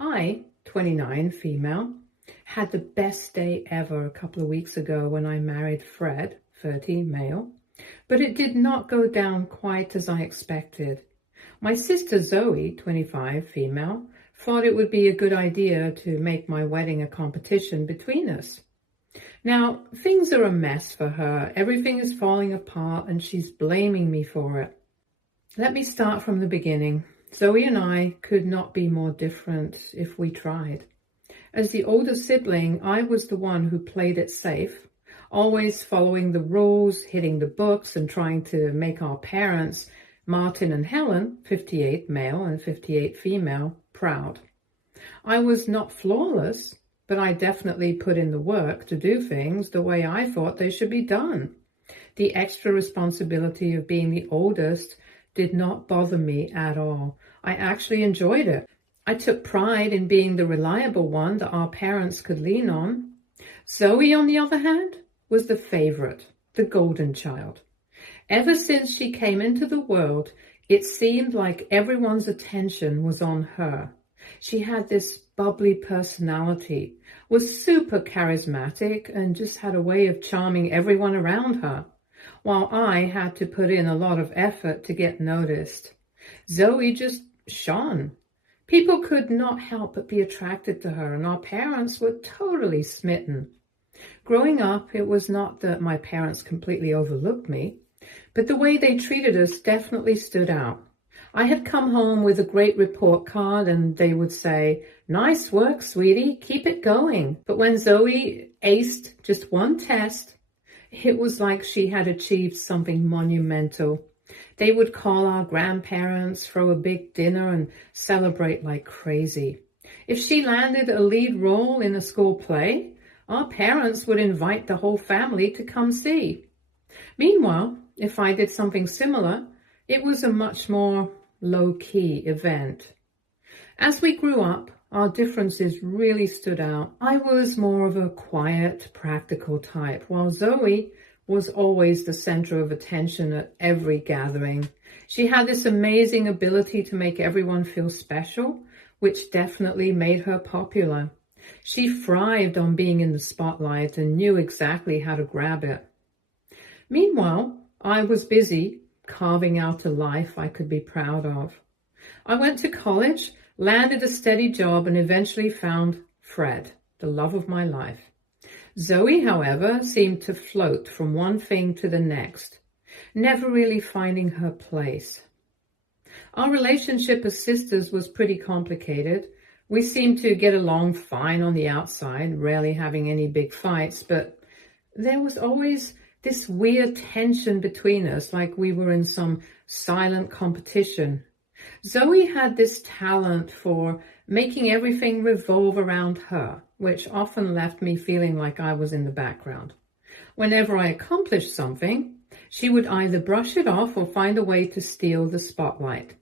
I, 29, female, had the best day ever a couple of weeks ago when I married Fred, 30, male, but it did not go down quite as I expected. My sister Zoe, 25, female, thought it would be a good idea to make my wedding a competition between us. Now, things are a mess for her. Everything is falling apart and she's blaming me for it. Let me start from the beginning. Zoe and I could not be more different if we tried. As the older sibling, I was the one who played it safe, always following the rules, hitting the books, and trying to make our parents, Martin and Helen, 58 male and 58 female, proud. I was not flawless, but I definitely put in the work to do things the way I thought they should be done. The extra responsibility of being the oldest did not bother me at all. I actually enjoyed it. I took pride in being the reliable one that our parents could lean on. Zoe, on the other hand, was the favorite, the golden child. Ever since she came into the world, it seemed like everyone's attention was on her. She had this bubbly personality, was super charismatic, and just had a way of charming everyone around her, while I had to put in a lot of effort to get noticed. Zoe just shone. People could not help but be attracted to her, and our parents were totally smitten. Growing up, it was not that my parents completely overlooked me, but the way they treated us definitely stood out. I had come home with a great report card and they would say, "Nice work, sweetie, keep it going." But when Zoe aced just one test, it was like she had achieved something monumental. They would call our grandparents, throw a big dinner, and celebrate like crazy. If she landed a lead role in a school play, our parents would invite the whole family to come see. Meanwhile, if I did something similar, it was a much more low-key event. As we grew up, our differences really stood out. I was more of a quiet, practical type, while Zoe was always the center of attention at every gathering. She had this amazing ability to make everyone feel special, which definitely made her popular. She thrived on being in the spotlight and knew exactly how to grab it. Meanwhile, I was busy carving out a life I could be proud of. I went to college, landed a steady job, and eventually found Fred, the love of my life. Zoe, however, seemed to float from one thing to the next, never really finding her place. Our relationship as sisters was pretty complicated. We seemed to get along fine on the outside, rarely having any big fights, but there was always this weird tension between us, like we were in some silent competition. Zoe had this talent for making everything revolve around her, which often left me feeling like I was in the background. Whenever I accomplished something, she would either brush it off or find a way to steal the spotlight.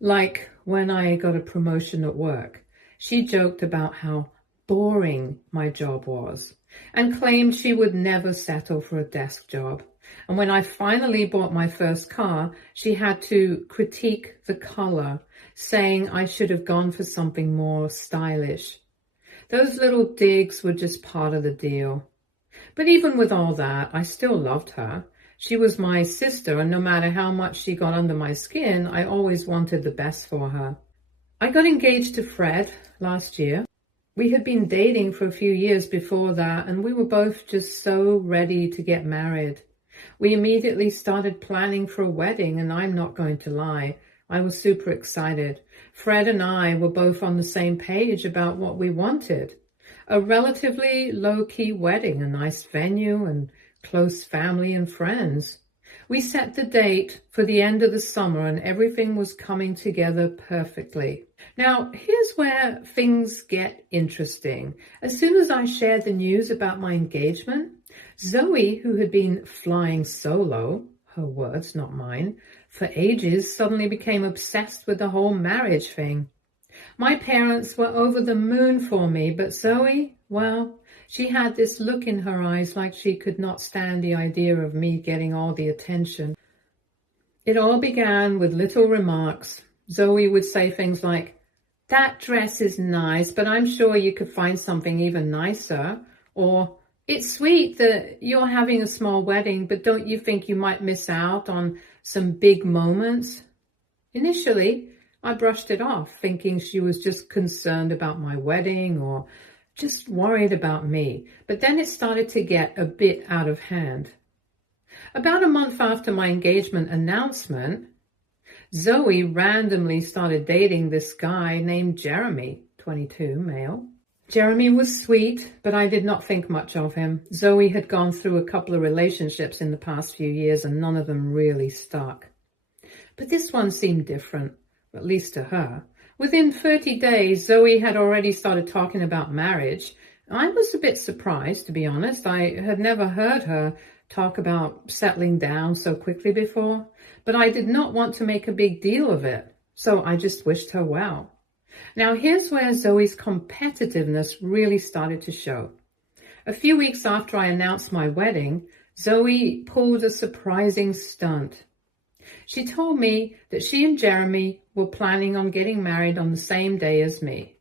Like when I got a promotion at work, she joked about how boring my job was and claimed she would never settle for a desk job. And when I finally bought my first car, she had to critique the color, saying I should have gone for something more stylish. Those little digs were just part of the deal. But even with all that, I still loved her. She was my sister, and no matter how much she got under my skin, I always wanted the best for her. I got engaged to Fred last year. We had been dating for a few years before that, and we were both just so ready to get married. We immediately started planning for a wedding, and I'm not going to lie, I was super excited. Fred and I were both on the same page about what we wanted. A relatively low-key wedding, a nice venue, and close family and friends. We set the date for the end of the summer, and everything was coming together perfectly. Now, here's where things get interesting. As soon as I shared the news about my engagement, Zoe, who had been flying solo, her words, not mine, for ages, suddenly became obsessed with the whole marriage thing. My parents were over the moon for me, but Zoe, well, she had this look in her eyes like she could not stand the idea of me getting all the attention. It all began with little remarks. Zoe would say things like, That dress is nice, but I'm sure you could find something even nicer. Or, it's sweet that you're having a small wedding, but don't you think you might miss out on some big moments? Initially, I brushed it off, thinking she was just concerned about my wedding or just worried about me. But then it started to get a bit out of hand. About a month after my engagement announcement, Zoe randomly started dating this guy named Jeremy, 22, male. Jeremy was sweet, but I did not think much of him. Zoe had gone through a couple of relationships in the past few years and none of them really stuck. But this one seemed different, at least to her. Within 30 days, Zoe had already started talking about marriage. I was a bit surprised, to be honest. I had never heard her talk about settling down so quickly before, but I did not want to make a big deal of it, so I just wished her well. Now here's where Zoe's competitiveness really started to show. A few weeks after I announced my wedding, Zoe pulled a surprising stunt. She told me that she and Jeremy were planning on getting married on the same day as me.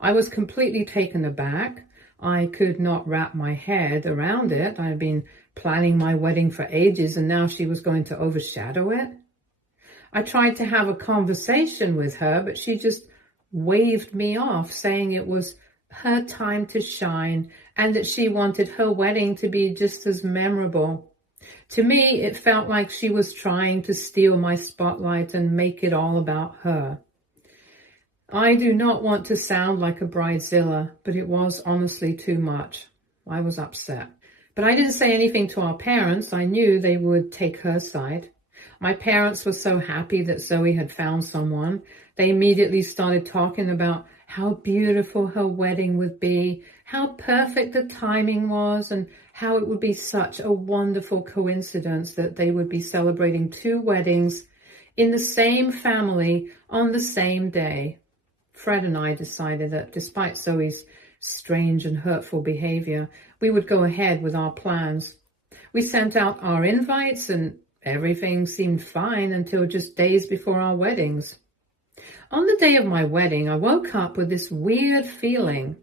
I was completely taken aback. I could not wrap my head around it. I had been planning my wedding for ages and now she was going to overshadow it. I tried to have a conversation with her, but she just waved me off, saying it was her time to shine and that she wanted her wedding to be just as memorable. To me, it felt like she was trying to steal my spotlight and make it all about her. I do not want to sound like a bridezilla, but it was honestly too much. I was upset. But I didn't say anything to our parents. I knew they would take her side. My parents were so happy that Zoe had found someone. They immediately started talking about how beautiful her wedding would be, how perfect the timing was, and how it would be such a wonderful coincidence that they would be celebrating two weddings in the same family on the same day. Fred and I decided that despite Zoe's strange and hurtful behavior, we would go ahead with our plans. We sent out our invites and everything seemed fine until just days before our weddings. On the day of my wedding, I woke up with this weird feeling.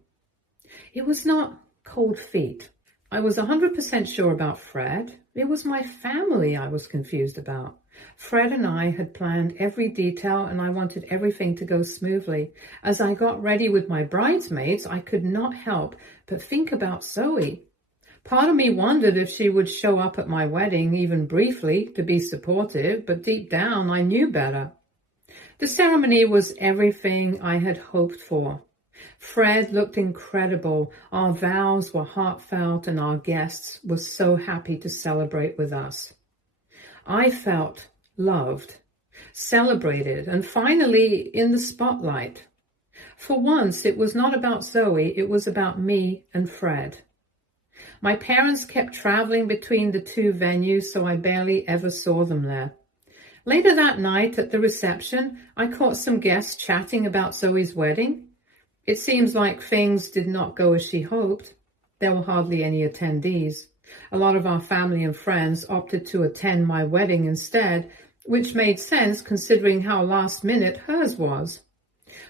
It was not cold feet. I was 100% sure about Fred. It was my family I was confused about. Fred and I had planned every detail and I wanted everything to go smoothly. As I got ready with my bridesmaids, I could not help but think about Zoe. Part of me wondered if she would show up at my wedding, even briefly, to be supportive, but deep down I knew better. The ceremony was everything I had hoped for. Fred looked incredible, our vows were heartfelt, and our guests were so happy to celebrate with us. I felt loved, celebrated, and finally in the spotlight. For once, it was not about Zoe, it was about me and Fred. My parents kept traveling between the two venues, so I barely ever saw them there. Later that night at the reception, I caught some guests chatting about Zoe's wedding. It seems like things did not go as she hoped. There were hardly any attendees. A lot of our family and friends opted to attend my wedding instead, which made sense considering how last minute hers was.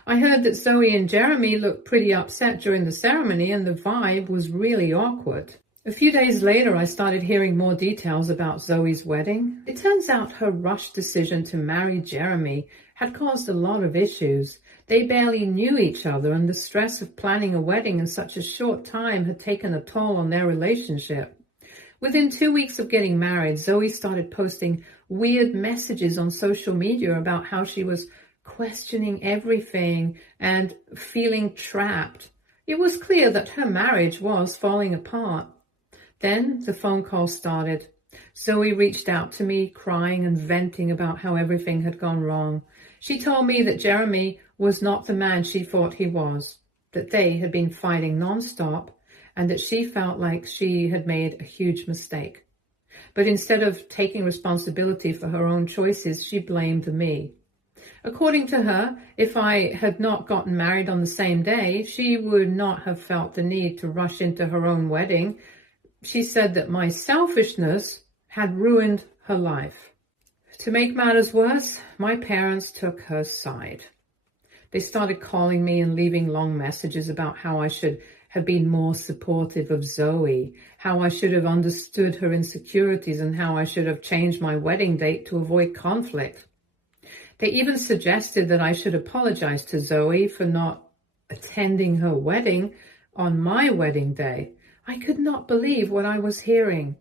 I heard that Zoe and Jeremy looked pretty upset during the ceremony and the vibe was really awkward. A few days later, I started hearing more details about Zoe's wedding. It turns out her rushed decision to marry Jeremy had caused a lot of issues. They barely knew each other, and the stress of planning a wedding in such a short time had taken a toll on their relationship. Within 2 weeks of getting married, Zoe started posting weird messages on social media about how she was questioning everything and feeling trapped. It was clear that her marriage was falling apart. Then the phone call started. Zoe reached out to me, crying and venting about how everything had gone wrong. She told me that Jeremy was not the man she thought he was, that they had been fighting nonstop, and that she felt like she had made a huge mistake. But instead of taking responsibility for her own choices, she blamed me. According to her, if I had not gotten married on the same day, she would not have felt the need to rush into her own wedding. She said that my selfishness had ruined her life. To make matters worse, my parents took her side. They started calling me and leaving long messages about how I should have been more supportive of Zoe, how I should have understood her insecurities, and how I should have changed my wedding date to avoid conflict. They even suggested that I should apologize to Zoe for not attending her wedding on my wedding day. I could not believe what I was hearing.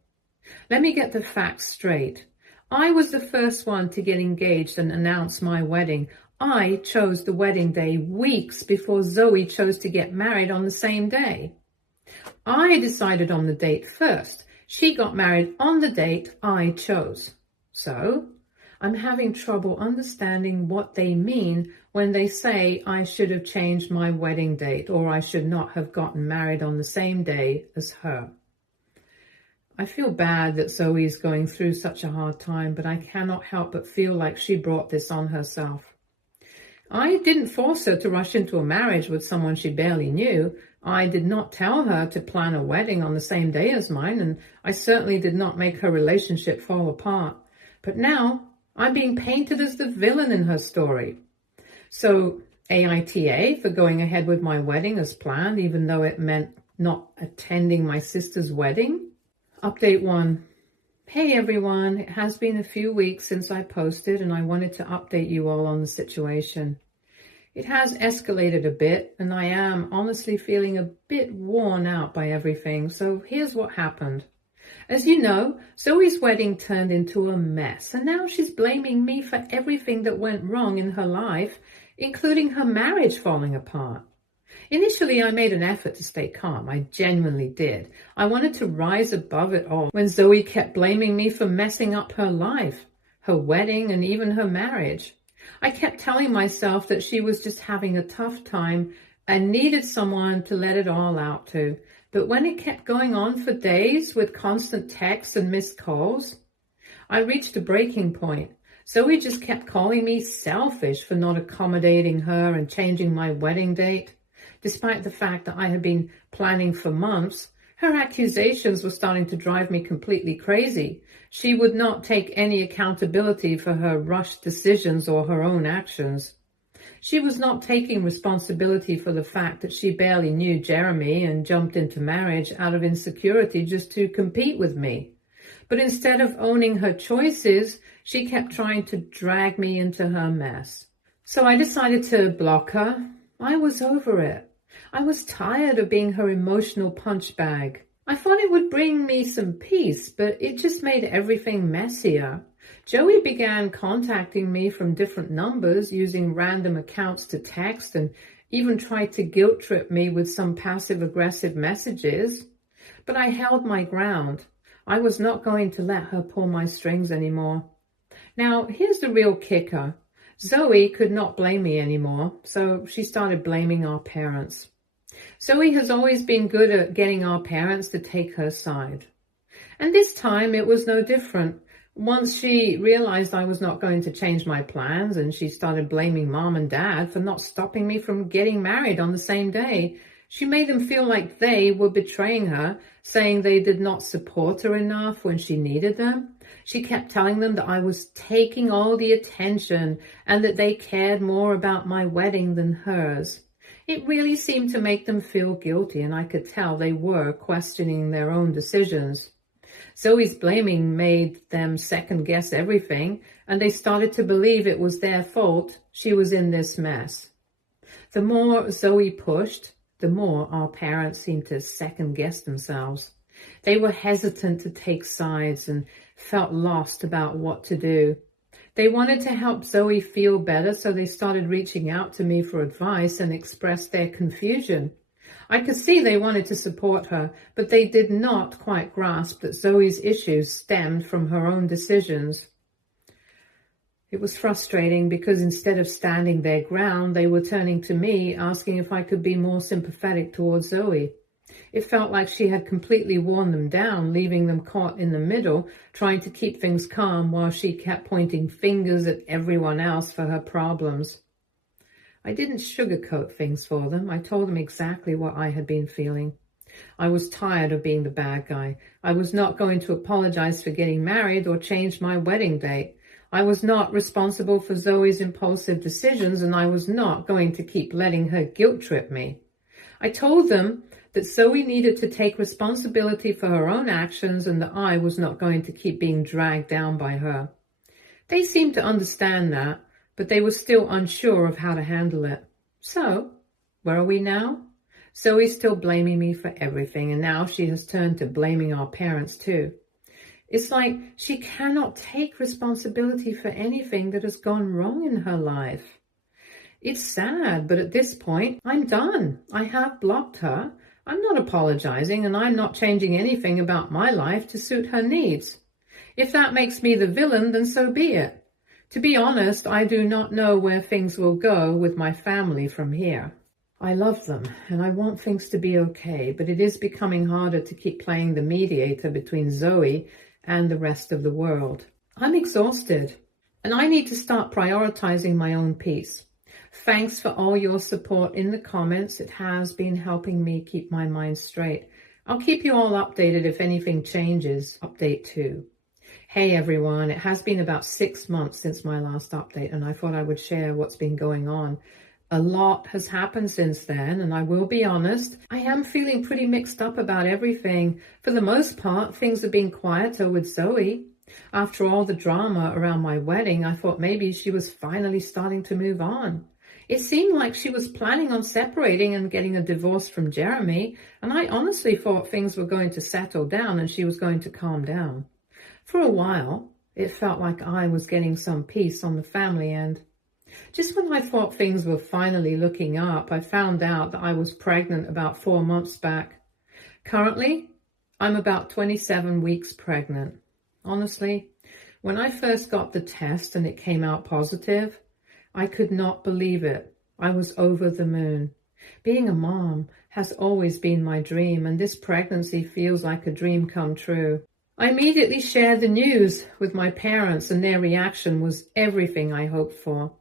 Let me get the facts straight. I was the first one to get engaged and announce my wedding. I chose the wedding day weeks before Zoe chose to get married on the same day. I decided on the date first. She got married on the date I chose. So, I'm having trouble understanding what they mean when they say I should have changed my wedding date or I should not have gotten married on the same day as her. I feel bad that Zoe is going through such a hard time, but I cannot help but feel like she brought this on herself. I didn't force her to rush into a marriage with someone she barely knew. I did not tell her to plan a wedding on the same day as mine, and I certainly did not make her relationship fall apart. But now I'm being painted as the villain in her story. So AITA for going ahead with my wedding as planned, even though it meant not attending my sister's wedding. Update 1. Hey everyone, it has been a few weeks since I posted and I wanted to update you all on the situation. It has escalated a bit and I am honestly feeling a bit worn out by everything, so here's what happened. As you know, Zoe's wedding turned into a mess and now she's blaming me for everything that went wrong in her life, including her marriage falling apart. Initially, I made an effort to stay calm. I genuinely did. I wanted to rise above it all when Zoe kept blaming me for messing up her life, her wedding, and even her marriage. I kept telling myself that she was just having a tough time and needed someone to let it all out to. But when it kept going on for days with constant texts and missed calls, I reached a breaking point. Zoe just kept calling me selfish for not accommodating her and changing my wedding date. Despite the fact that I had been planning for months, her accusations were starting to drive me completely crazy. She would not take any accountability for her rushed decisions or her own actions. She was not taking responsibility for the fact that she barely knew Jeremy and jumped into marriage out of insecurity just to compete with me. But instead of owning her choices, she kept trying to drag me into her mess. So I decided to block her. I was over it. I was tired of being her emotional punch bag. I thought it would bring me some peace, but it just made everything messier. Joey began contacting me from different numbers, using random accounts to text, and even tried to guilt trip me with some passive-aggressive messages. But I held my ground. I was not going to let her pull my strings anymore. Now, here's the real kicker. Zoe could not blame me anymore, so she started blaming our parents. Zoe has always been good at getting our parents to take her side. And this time it was no different. Once she realized I was not going to change my plans and she started blaming Mom and Dad for not stopping me from getting married on the same day, she made them feel like they were betraying her, saying they did not support her enough when she needed them. She kept telling them that I was taking all the attention and that they cared more about my wedding than hers. It really seemed to make them feel guilty, and I could tell they were questioning their own decisions. Zoe's blaming made them second-guess everything, and they started to believe it was their fault she was in this mess. The more Zoe pushed, the more our parents seemed to second-guess themselves. They were hesitant to take sides and felt lost about what to do. They wanted to help Zoe feel better, so they started reaching out to me for advice and expressed their confusion. I could see they wanted to support her, but they did not quite grasp that Zoe's issues stemmed from her own decisions. It was frustrating because instead of standing their ground, they were turning to me, asking if I could be more sympathetic towards Zoe. It felt like she had completely worn them down, leaving them caught in the middle, trying to keep things calm while she kept pointing fingers at everyone else for her problems. I didn't sugarcoat things for them. I told them exactly what I had been feeling. I was tired of being the bad guy. I was not going to apologize for getting married or change my wedding date. I was not responsible for Zoe's impulsive decisions, and I was not going to keep letting her guilt trip me. I told them that Zoe needed to take responsibility for her own actions and that I was not going to keep being dragged down by her. They seemed to understand that, but they were still unsure of how to handle it. So, where are we now? Zoe's still blaming me for everything, and now she has turned to blaming our parents too. It's like she cannot take responsibility for anything that has gone wrong in her life. It's sad, but at this point, I'm done. I have blocked her. I'm not apologizing, and I'm not changing anything about my life to suit her needs. If that makes me the villain, then so be it. To be honest, I do not know where things will go with my family from here. I love them, and I want things to be okay, but it is becoming harder to keep playing the mediator between Zoe and the rest of the world. I'm exhausted, and I need to start prioritizing my own peace. Thanks for all your support in the comments. It has been helping me keep my mind straight. I'll keep you all updated if anything changes. Update 2. Hey everyone, it has been about 6 months since my last update, and I thought I would share what's been going on. A lot has happened since then, and I will be honest, I am feeling pretty mixed up about everything. For the most part, things have been quieter with Zoe. After all the drama around my wedding, I thought maybe she was finally starting to move on. It seemed like she was planning on separating and getting a divorce from Jeremy, and I honestly thought things were going to settle down and she was going to calm down. For a while, it felt like I was getting some peace on the family end. Just when I thought things were finally looking up, I found out that I was pregnant about 4 months back. Currently, I'm about 27 weeks pregnant. Honestly, when I first got the test and it came out positive, I could not believe it. I was over the moon. Being a mom has always been my dream, and this pregnancy feels like a dream come true. I immediately shared the news with my parents, and their reaction was everything I hoped for.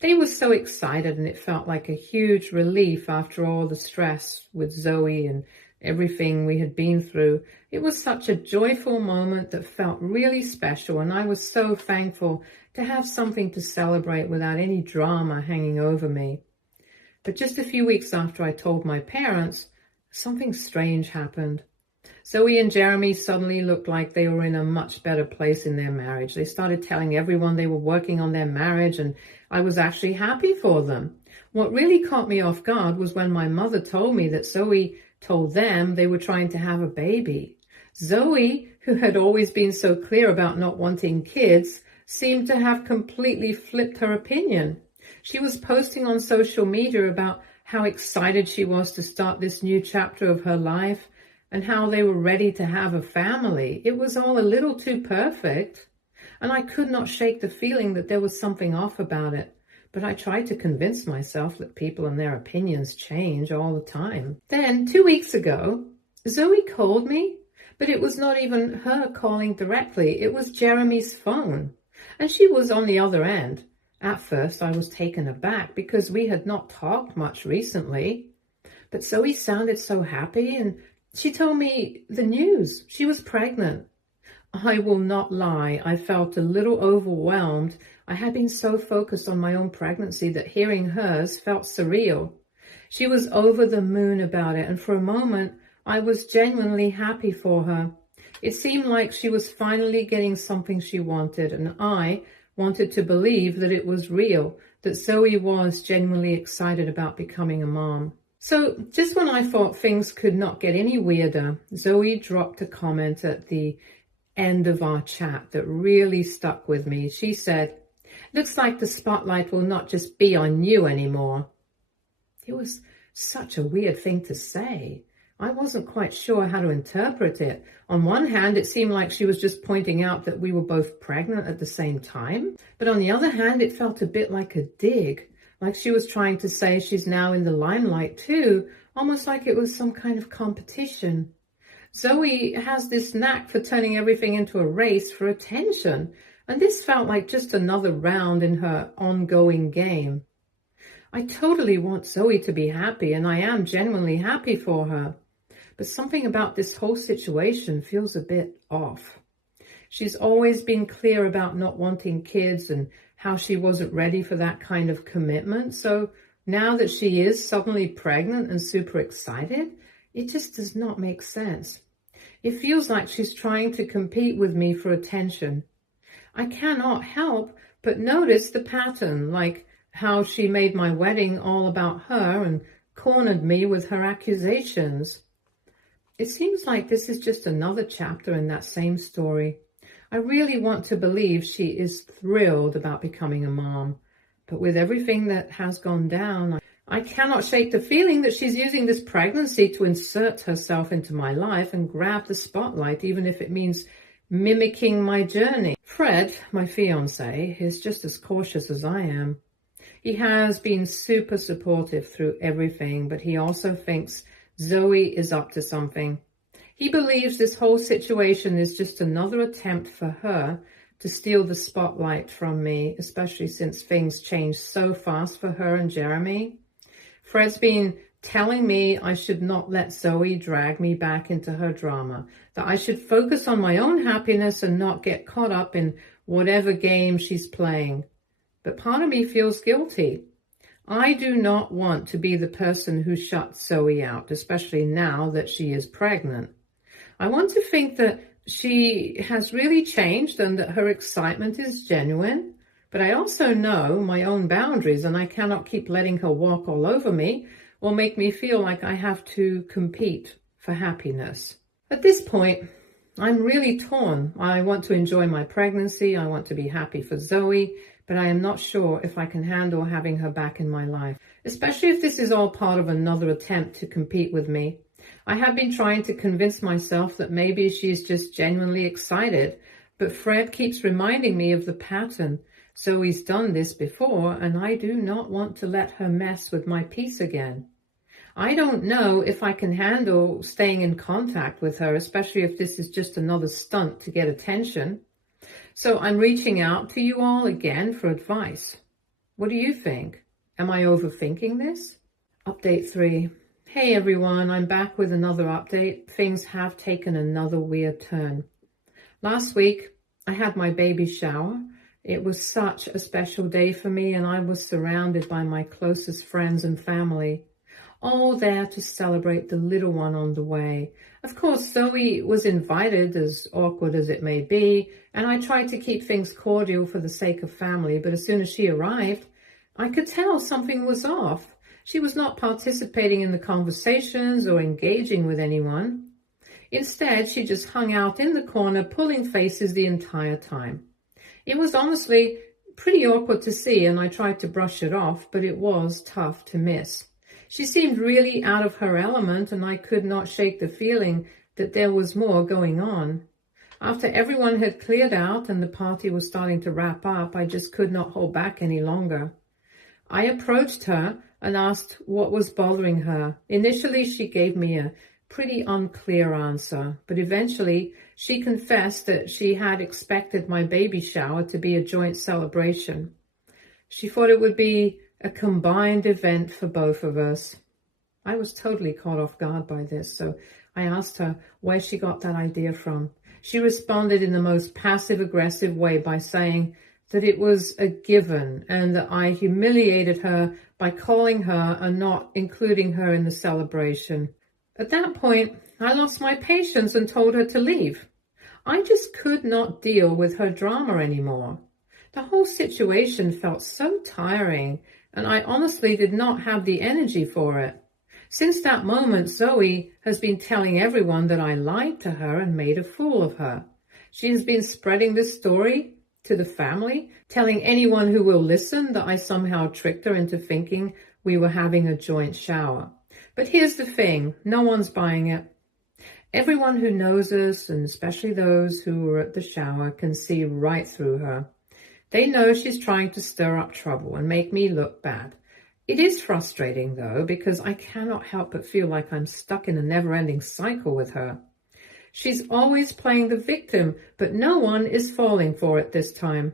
They were so excited, and it felt like a huge relief after all the stress with Zoe and everything we had been through. It was such a joyful moment that felt really special, and I was so thankful to have something to celebrate without any drama hanging over me. But just a few weeks after I told my parents, something strange happened. Zoe and Jeremy suddenly looked like they were in a much better place in their marriage. They started telling everyone they were working on their marriage, and I was actually happy for them. What really caught me off guard was when my mother told me that Zoe told them they were trying to have a baby. Zoe, who had always been so clear about not wanting kids, seemed to have completely flipped her opinion. She was posting on social media about how excited she was to start this new chapter of her life, and how they were ready to have a family. It was all a little too perfect, and I could not shake the feeling that there was something off about it. But I tried to convince myself that people and their opinions change all the time. Then, 2 weeks ago, Zoe called me, but it was not even her calling directly. It was Jeremy's phone, and she was on the other end. At first, I was taken aback because we had not talked much recently. But Zoe sounded so happy, and she told me the news. She was pregnant. I will not lie, I felt a little overwhelmed. I had been so focused on my own pregnancy that hearing hers felt surreal. She was over the moon about it, and for a moment, I was genuinely happy for her. It seemed like she was finally getting something she wanted, and I wanted to believe that it was real, that Zoe was genuinely excited about becoming a mom. So just when I thought things could not get any weirder, Zoe dropped a comment at the end of our chat that really stuck with me. She said, "Looks like the spotlight will not just be on you anymore." It was such a weird thing to say. I wasn't quite sure how to interpret it. On one hand, it seemed like she was just pointing out that we were both pregnant at the same time. But on the other hand, it felt a bit like a dig. Like she was trying to say she's now in the limelight too, almost like it was some kind of competition. Zoe has this knack for turning everything into a race for attention, and this felt like just another round in her ongoing game. I totally want Zoe to be happy, and I am genuinely happy for her. But something about this whole situation feels a bit off. She's always been clear about not wanting kids and how she wasn't ready for that kind of commitment. So now that she is suddenly pregnant and super excited, it just does not make sense. It feels like she's trying to compete with me for attention. I cannot help but notice the pattern, like how she made my wedding all about her and cornered me with her accusations. It seems like this is just another chapter in that same story. I really want to believe she is thrilled about becoming a mom, but with everything that has gone down, I cannot shake the feeling that she's using this pregnancy to insert herself into my life and grab the spotlight, even if it means mimicking my journey. Fred, my fiance, is just as cautious as I am. He has been super supportive through everything, but he also thinks Zoe is up to something. He believes this whole situation is just another attempt for her to steal the spotlight from me, especially since things changed so fast for her and Jeremy. Fred's been telling me I should not let Zoe drag me back into her drama, that I should focus on my own happiness and not get caught up in whatever game she's playing. But part of me feels guilty. I do not want to be the person who shuts Zoe out, especially now that she is pregnant. I want to think that she has really changed and that her excitement is genuine, but I also know my own boundaries and I cannot keep letting her walk all over me or make me feel like I have to compete for happiness. At this point, I'm really torn. I want to enjoy my pregnancy. I want to be happy for Zoe, but I am not sure if I can handle having her back in my life, especially if this is all part of another attempt to compete with me. I have been trying to convince myself that maybe she's just genuinely excited, but Fred keeps reminding me of the pattern. Zoe's done this before, and I do not want to let her mess with my peace again. I don't know if I can handle staying in contact with her, especially if this is just another stunt to get attention. So I'm reaching out to you all again for advice. What do you think? Am I overthinking this? Update 3. Hey everyone, I'm back with another update. Things have taken another weird turn. Last week, I had my baby shower. It was such a special day for me, and I was surrounded by my closest friends and family, all there to celebrate the little one on the way. Of course, Zoe was invited, as awkward as it may be, and I tried to keep things cordial for the sake of family, but as soon as she arrived, I could tell something was off. She was not participating in the conversations or engaging with anyone. Instead, she just hung out in the corner, pulling faces the entire time. It was honestly pretty awkward to see, and I tried to brush it off, but it was tough to miss. She seemed really out of her element, and I could not shake the feeling that there was more going on. After everyone had cleared out and the party was starting to wrap up, I just could not hold back any longer. I approached her and asked what was bothering her. Initially, she gave me a pretty unclear answer, but eventually she confessed that she had expected my baby shower to be a joint celebration. She thought it would be a combined event for both of us. I was totally caught off guard by this, so I asked her where she got that idea from. She responded in the most passive-aggressive way by saying that it was a given and that I humiliated her by calling her and not including her in the celebration. At that point, I lost my patience and told her to leave. I just could not deal with her drama anymore. The whole situation felt so tiring, and I honestly did not have the energy for it. Since that moment, Zoe has been telling everyone that I lied to her and made a fool of her. She has been spreading this story to the family, telling anyone who will listen that I somehow tricked her into thinking we were having a joint shower. But here's the thing, no one's buying it. Everyone who knows us, and especially those who were at the shower, can see right through her. They know she's trying to stir up trouble and make me look bad. It is frustrating, though, because I cannot help but feel like I'm stuck in a never-ending cycle with her. She's always playing the victim, but no one is falling for it this time.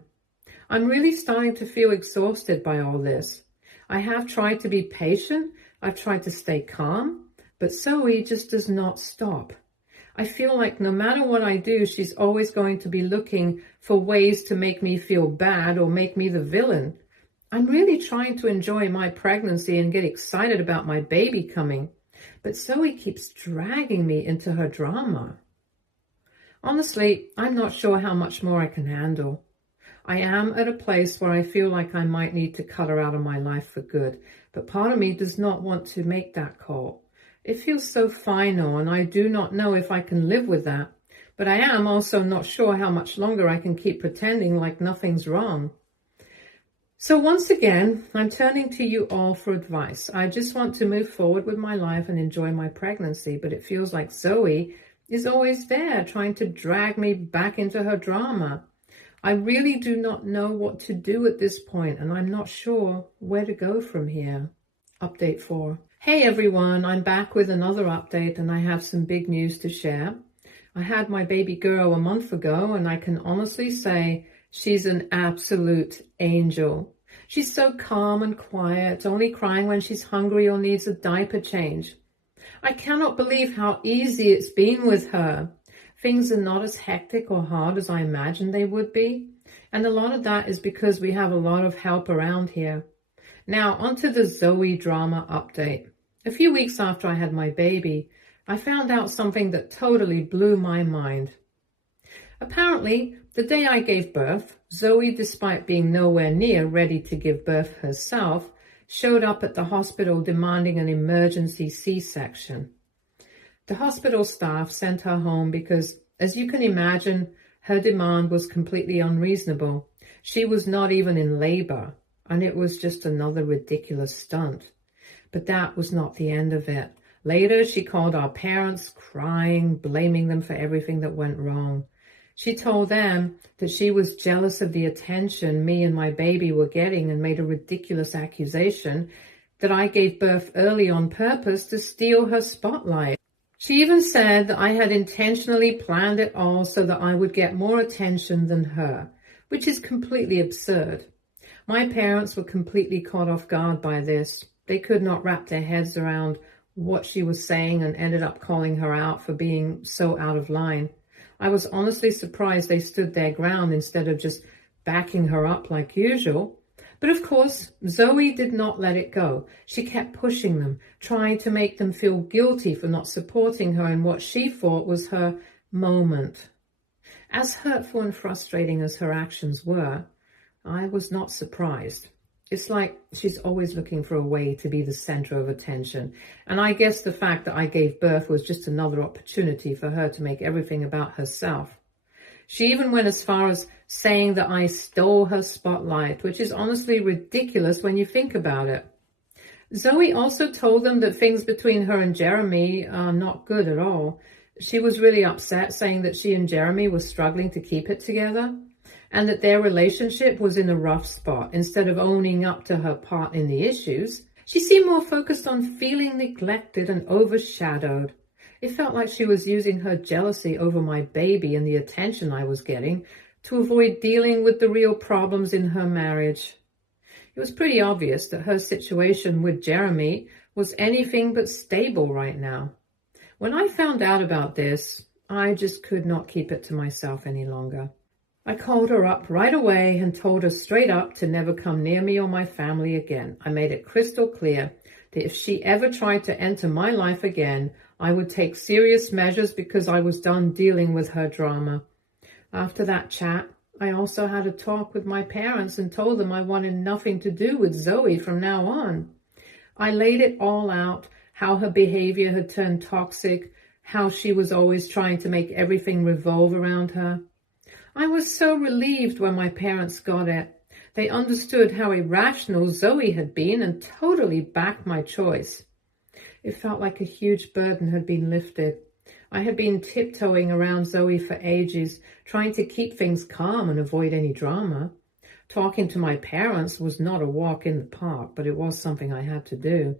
I'm really starting to feel exhausted by all this. I have tried to be patient, I've tried to stay calm, but Zoe just does not stop. I feel like no matter what I do, she's always going to be looking for ways to make me feel bad or make me the villain. I'm really trying to enjoy my pregnancy and get excited about my baby coming, but Zoe keeps dragging me into her drama. Honestly, I'm not sure how much more I can handle. I am at a place where I feel like I might need to cut her out of my life for good, but part of me does not want to make that call. It feels so final, and I do not know if I can live with that, but I am also not sure how much longer I can keep pretending like nothing's wrong. So once again, I'm turning to you all for advice. I just want to move forward with my life and enjoy my pregnancy, but it feels like Zoe is always there trying to drag me back into her drama. I really do not know what to do at this point, and I'm not sure where to go from here. Update 4. Hey everyone, I'm back with another update, and I have some big news to share. I had my baby girl a month ago, and I can honestly say she's an absolute angel. She's so calm and quiet, only crying when she's hungry or needs a diaper change. I cannot believe how easy it's been with her. Things are not as hectic or hard as I imagined they would be, and a lot of that is because we have a lot of help around here. Now, onto the Zoe drama update. A few weeks after I had my baby, I found out something that totally blew my mind. Apparently, the day I gave birth, Zoe, despite being nowhere near ready to give birth herself, showed up at the hospital demanding an emergency C-section. The hospital staff sent her home because, as you can imagine, her demand was completely unreasonable. She was not even in labor, and it was just another ridiculous stunt. But that was not the end of it. Later, she called our parents, crying, blaming them for everything that went wrong. She told them that she was jealous of the attention me and my baby were getting and made a ridiculous accusation that I gave birth early on purpose to steal her spotlight. She even said that I had intentionally planned it all so that I would get more attention than her, which is completely absurd. My parents were completely caught off guard by this. They could not wrap their heads around what she was saying and ended up calling her out for being so out of line. I was honestly surprised they stood their ground instead of just backing her up like usual. But of course, Zoe did not let it go. She kept pushing them, trying to make them feel guilty for not supporting her in what she thought was her moment. As hurtful and frustrating as her actions were, I was not surprised. It's like she's always looking for a way to be the center of attention. And I guess the fact that I gave birth was just another opportunity for her to make everything about herself. She even went as far as saying that I stole her spotlight, which is honestly ridiculous when you think about it. Zoe also told them that things between her and Jeremy are not good at all. She was really upset, saying that she and Jeremy were struggling to keep it together, and that their relationship was in a rough spot. Instead of owning up to her part in the issues, she seemed more focused on feeling neglected and overshadowed. It felt like she was using her jealousy over my baby and the attention I was getting to avoid dealing with the real problems in her marriage. It was pretty obvious that her situation with Jeremy was anything but stable right now. When I found out about this, I just could not keep it to myself any longer. I called her up right away and told her straight up to never come near me or my family again. I made it crystal clear that if she ever tried to enter my life again, I would take serious measures because I was done dealing with her drama. After that chat, I also had a talk with my parents and told them I wanted nothing to do with Zoe from now on. I laid it all out, how her behavior had turned toxic, how she was always trying to make everything revolve around her. I was so relieved when my parents got it. They understood how irrational Zoe had been and totally backed my choice. It felt like a huge burden had been lifted. I had been tiptoeing around Zoe for ages, trying to keep things calm and avoid any drama. Talking to my parents was not a walk in the park, but it was something I had to do.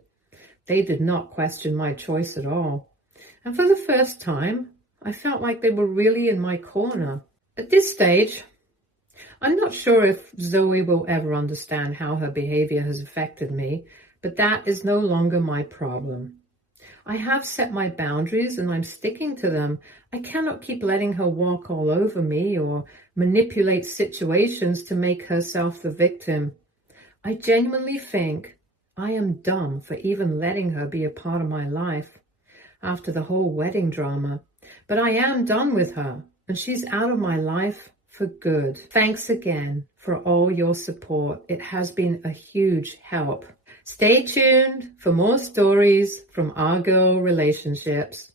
They did not question my choice at all. And for the first time, I felt like they were really in my corner. At this stage, I'm not sure if Zoe will ever understand how her behavior has affected me, but that is no longer my problem. I have set my boundaries and I'm sticking to them. I cannot keep letting her walk all over me or manipulate situations to make herself the victim. I genuinely think I am dumb for even letting her be a part of my life after the whole wedding drama. But I am done with her and she's out of my life for good. Thanks again for all your support. It has been a huge help. Stay tuned for more stories from our girl relationships.